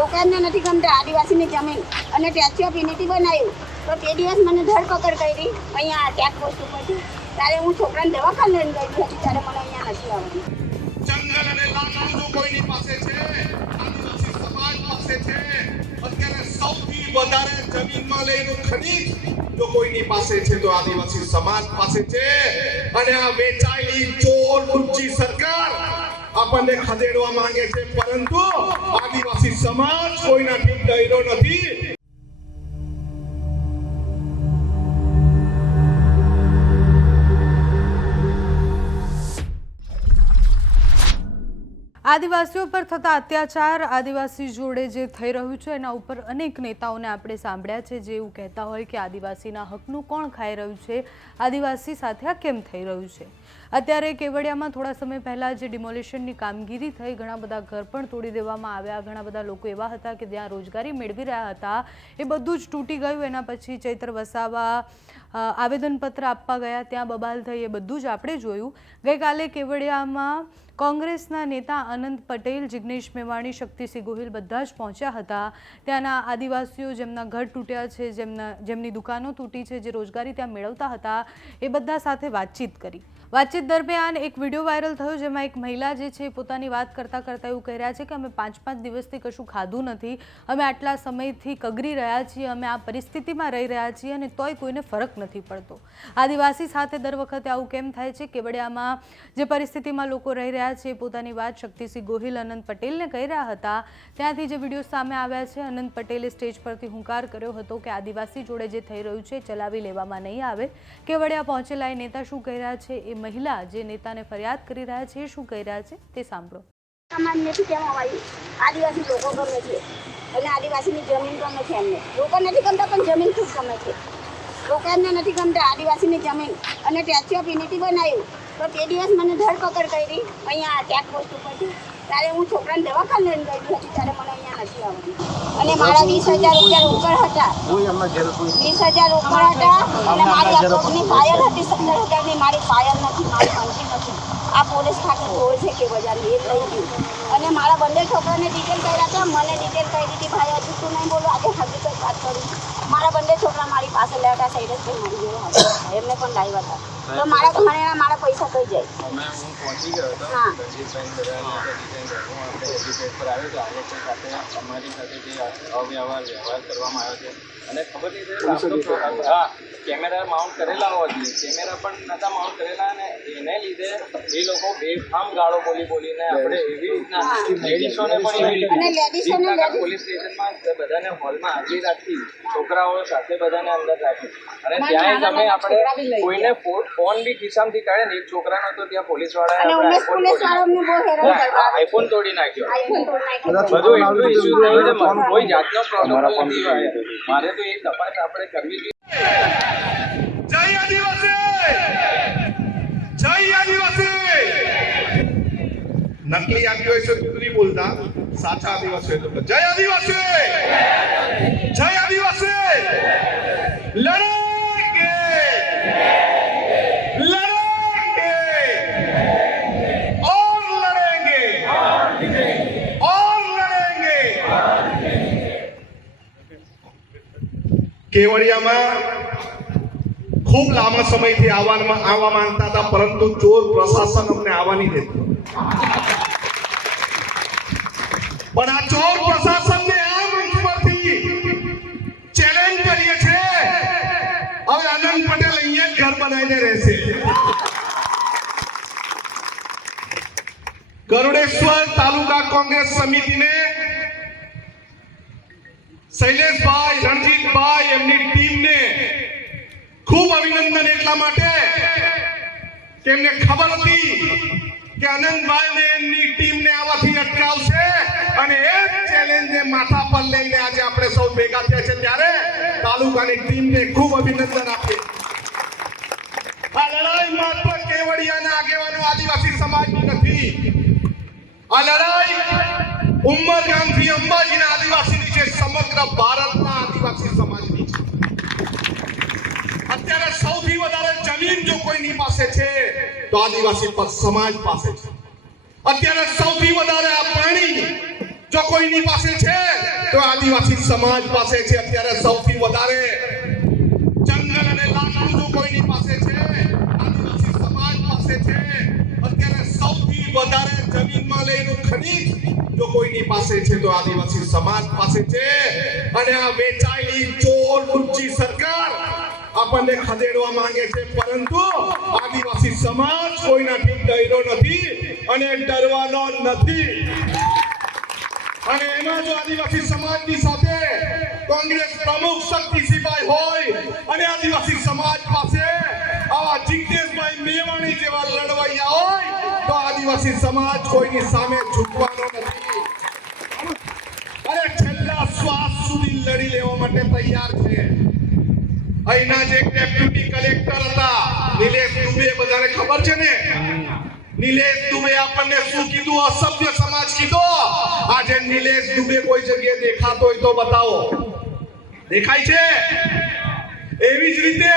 લોકોને નથી ગમતા. આદિવાસીની જમીન અને સ્ટેચ્યુ ઓફ યુનિટી બનાવ્યું. તો તે દિવસ મને ધરપકડ કરી. અહીંયા ચેક પોસ્ટ ઉપરથી ત્યારે હું છોકરાને દવાખાને લઈને ગઈ હતી. ત્યારે મને અહીંયા નથી આવવાનું જંગલ અને કોઈની પાસે છે? આદિવાસી સમાજ પાસે છે? અત્યારે સૌથી વધારે જમીનમાં લઈને ખનીજ જો કોઈની પાસે છે? તો આદિવાસી સમાજ પાસે છે. અને આ વેચાયેલી ચોર ઊંચી સરકાર આપણને ખદેડવા માંગે છે પરંતુ આદિવાસી સમાજ કોઈનાથી ડર્યો નથી. આદિવાસીઓ પર થતા અત્યાચાર આદિવાસી જોડે જે થઈ રહ્યું છે, એના ઉપર અનેક નેતાઓને આપણે સાંભળ્યા છે, જે એવું કહેતા હોય કે આદિવાસીના હકનું કોણ ખાઈ રહ્યું છે, આદિવાસી સાથે આ કેમ થઈ રહ્યું છે? અત્યારે કેવડિયામાં થોડા સમય પહેલાં જે ડિમોલિશનની કામગીરી થઈ, ઘણા બધા ઘર પણ તોડી દેવામાં આવ્યા. ઘણા બધા લોકો એવા હતા કે જ્યાં રોજગારી મેળવી રહ્યા હતા. એ બધું જ તૂટી ગયું. એના પછી ચૈત્ર વસાવા આવેદનપત્ર આપવા ગયા. ત્યાં બબાલ થઈ એ બધું જ આપણે જોયું. ગઈકાલે કેવડિયામાં કોંગ્રેસના નેતા અનંત પટેલ, જિગ્નેશ મેવાણી, શક્તિસિંહ ગોહિલ બધા જ પહોંચ્યા હતા. ત્યાંના આદિવાસીઓ જેમના ઘર તૂટ્યા છે, જેમના, જેમની દુકાનો તૂટી છે, જે રોજગારી ત્યાં મેળવતા હતા, એ બધા સાથે વાતચીત કરી. વાતચીત દરમિયાન એક વીડિયો વાયરલ થયો જેમાં એક મહિલા જે છે પોતાની વાત કરતાં કરતાં એવું કહી રહ્યા છે કે અમે પાંચ પાંચ દિવસથી કશું ખાધું નથી. અમે આટલા સમયથી કગરી રહ્યા છીએ, અમે આ પરિસ્થિતિમાં રહી રહ્યા છીએ અને તોય કોઈને ફરક નથી પડતો. આદિવાસી સાથે દર વખતે આવું કેમ થાય છે? કેવડિયામાં જે પરિસ્થિતિમાં લોકો રહી રહ્યા છે પોતાની વાત શક્તિસિંહ ગોહિલ, અનંત પટેલને કહી રહ્યા હતા. ત્યાંથી જે વીડિયો સામે આવ્યા છે, અનંત પટેલે સ્ટેજ પરથી હુંકાર કર્યો હતો કે આદિવાસી જોડે જે થઈ રહ્યું છે ચલાવી લેવામાં નહીં આવે. કેવડિયા પહોંચેલા એ નેતા શું કહી રહ્યા છે એ મહિલા જે નેતાને ફરિયાદ કરી રહ્યા છે, શું કહી રહ્યા છે તે સાંભળો. સામાન નથી કેમ અવાયું આદિવાસી લોકો ગમે છે અને આદિવાસીની જમીન ગમે છે એમને. લોકો નથી ગમતા, પણ જમીન ખૂબ ગમે છે. લોકો એમને નથી ગમતા આદિવાસીની જમીન. અને સ્ટેચ્યુ ઓફ યુનિટી બનાવ્યું. તો તે દિવસ મને ધરપકડ કરી, અહીંયા ચેકપોસ્ટ ઉપરથી ત્યારે હું છોકરાને દવાખાને લઈને ગઈ હતી ત્યારે મને અહીંયા નથી આવતી. અને મારા વીસ હજાર રૂપિયા રોકડ હતા. વીસ હજાર રોકડ હતા. અને મારી આ ફાયલ હતી સત્તર હજારની મારી ફાયલ નથી મારી અંકી નથી. આ પોલીસ ખાતે જોવે છે કે બજાર એ થઈ ગયું. અને મારા બંને છોકરાને ડિટેલ કર્યા હતા. મને ડિટેલ કહી દીધી ભાઈ હજુ તું નહીં બોલો આજે હકીકત વાત કરું મારા બંને છોકરા મારી પાસે લેટા હતા સૈરજભાઈ મારી જોડે હતા. એમને પણ લાવ્યા હતા. તો મારા ઘરેણા મારા પૈસા કઈ જાય. અમે હું પહોંચી ગયો હતો હા. બધા ડિઝાઇન હું. આપણે એજ્યુકેટ પર આવ્યો હતો આલેખન સાથે અમારી સાથે જે અવ્યવહાર વ્યવહાર કરવામાં આવ્યો છે. અને ખબર નહીં છે આમ તો? પ્રો- હા કેમેરા માઉન્ટ કરેલા હોવા જોઈએ. કેમેરા પણ નતા માઉન્ટ કરેલા અને એને લીધે એ લોકો બેફામ ગાળો બોલી બોલીને આપણે એવી રીતના લેડીઝોને પણ એવી પોલીસ સ્ટેશનમાં બધાને હોલમાં હાજરી રાખી છોકરાઓ સાથે બધાને અંદર રાખી. અને ત્યાં બી આપણે કોઈને ફો- ફોન બી ખિસ્સામાંથી કાઢે ને એક છોકરાનો તો ત્યાં પોલીસ વાળો આઈફોન તોડી નાખ્યો. આઈફોન તોડ નાખ્યો. બધું એટલું ઇસ્યુ થયું છે કોઈ જાતનો પ્રોબ્લેમ નથી મારે તો એ તપાસ આપણે કરવી જોઈએ. જય આદિવાસી! જય આદિવાસી! નકલી આદિવાસી તો નહીં બોલતા. સાચા આદિવાસી તો જય આદિવાસી! જય આદિવાસી! લડેંગે કેવડિયામાં ખૂબ લાંબા સમયથી આવવામાં આવવા માંગતા હતા, પરંતુ ચોર પ્રશાસન અમને આવવા નહીં પણ આ ચોર પ્રશાસનને આ મંચ પરથી ચેલેન્જ કરીએ છે હવે આનંદ પટેલ અહીંયા ઘર બનાવીને રહેશે. ગરુડેશ્વર તાલુકા કોંગ્રેસ સમિતિને શૈલેષભાઈ, રણજીતભાઈ એમની ટીમને ખૂબ અભિનંદન એટલા માટે કે ખબર હતી કે આનંદભાઈ ને એમની ટીમને આવાથી અટકાવશે અને એ ચેલેન્જને માથા પર લઈને આજે આપણે સૌ ભેગા થયા છે ત્યારે તાલુકાની ટીમને ખૂબ અભિનંદન આપીએ. આ લડાઈ માત્ર કેવડિયાના આગેવાનો આદિવાસી સમાજની નથી. આ લડાઈ ઉમરગામથી અંબાજીના આદિવાસીની છે સમગ્ર ભારતના આદિવાસી સમાજની છે. અત્યારે સૌથી વધારે જમીન જો કોઈની પાસે છે, તો આદિવાસી સમાજ પાસે છે. અત્યારે સૌથી વધારે આ પાણી જો કોઈની પાસે છે, તો આદિવાસી સમાજ પાસે છે. અત્યારે સૌથી વધારે જંગલ અને લાકડું જો કોઈની પાસે છે, આદિવાસી સમાજ પાસે છે. અત્યારે સૌથી વધારે લઈનું ખનીજ જો કોઈની પાસે છે તો આદિવાસી સમાજ પાસે છે. અને આ વેચાયેલી ચોર ઊંચી સરકાર આપણને ખદેડવા માંગે છે. પરંતુ આદિવાસી સમાજ કોઈનાથી ડરો નથી અને ડરવાનો નથી. અને એમાં જો આદિવાસી સમાજની સાથે કોંગ્રેસ પ્રમુખ શક્તિ સિપાઈ હોય અને આદિવાસી સમાજ પાસે આવા જિજ્ઞેશભાઈ આદિવાસી સમાજ કોઈની સામે ઝૂકવાનો નથી. અને છેલ્લા શ્વાસ સુધી લડી લેવા માટે તૈયાર છે. અહીંના જે ડેપ્યુટી કલેક્ટર હતા, નિલેશ દુબે, બધાને ખબર છે ને? નિલેશ દુબે આપણને શું કીધું? અસભ્ય સમાજ કીધો. આજે નિલેશ દુબે કોઈ જગ્યાએ દેખાતો હોય તો બતાવો. દેખાય છે? એવી જ રીતે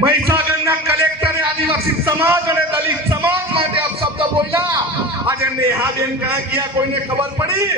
મહીસાગરના કલેક્ટરે આદિવાસી સમાજ અને દલિત સમાજ માટે અપશબ્દ બોલ્યા? આજે નેહાબેન ક્યાં ગયા કોઈને ખબર પડી?